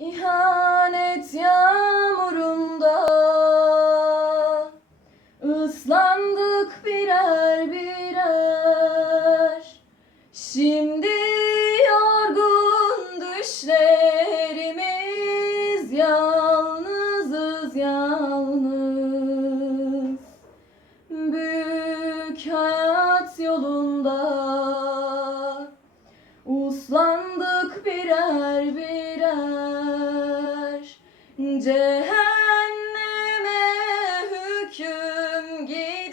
İhanet yağmurunda ıslandık birer birer. Şimdi yorgun düşlerimiz yalnızız yalnız. Büyük hayat yolunda Cehenneme hüküm giydik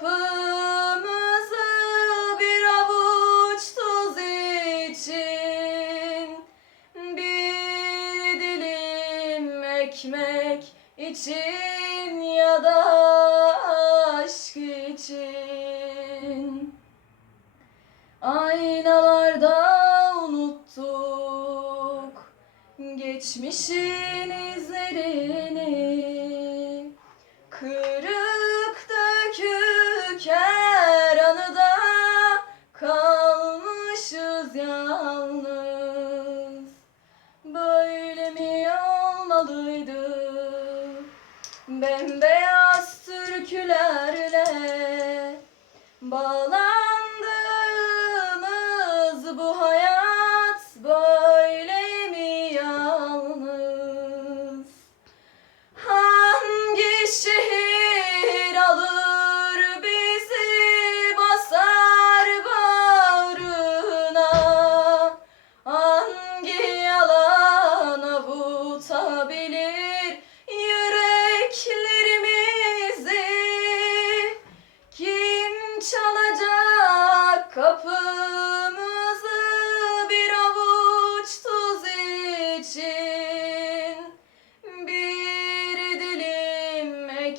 kapımızı bir avuç tuz için bir dilim ekmek için ya da aşk için. Aynalarda unuttuk geçmişin yalnız. Böyle mi olmalıydı bembeyaz türkülerle Bağlandığımız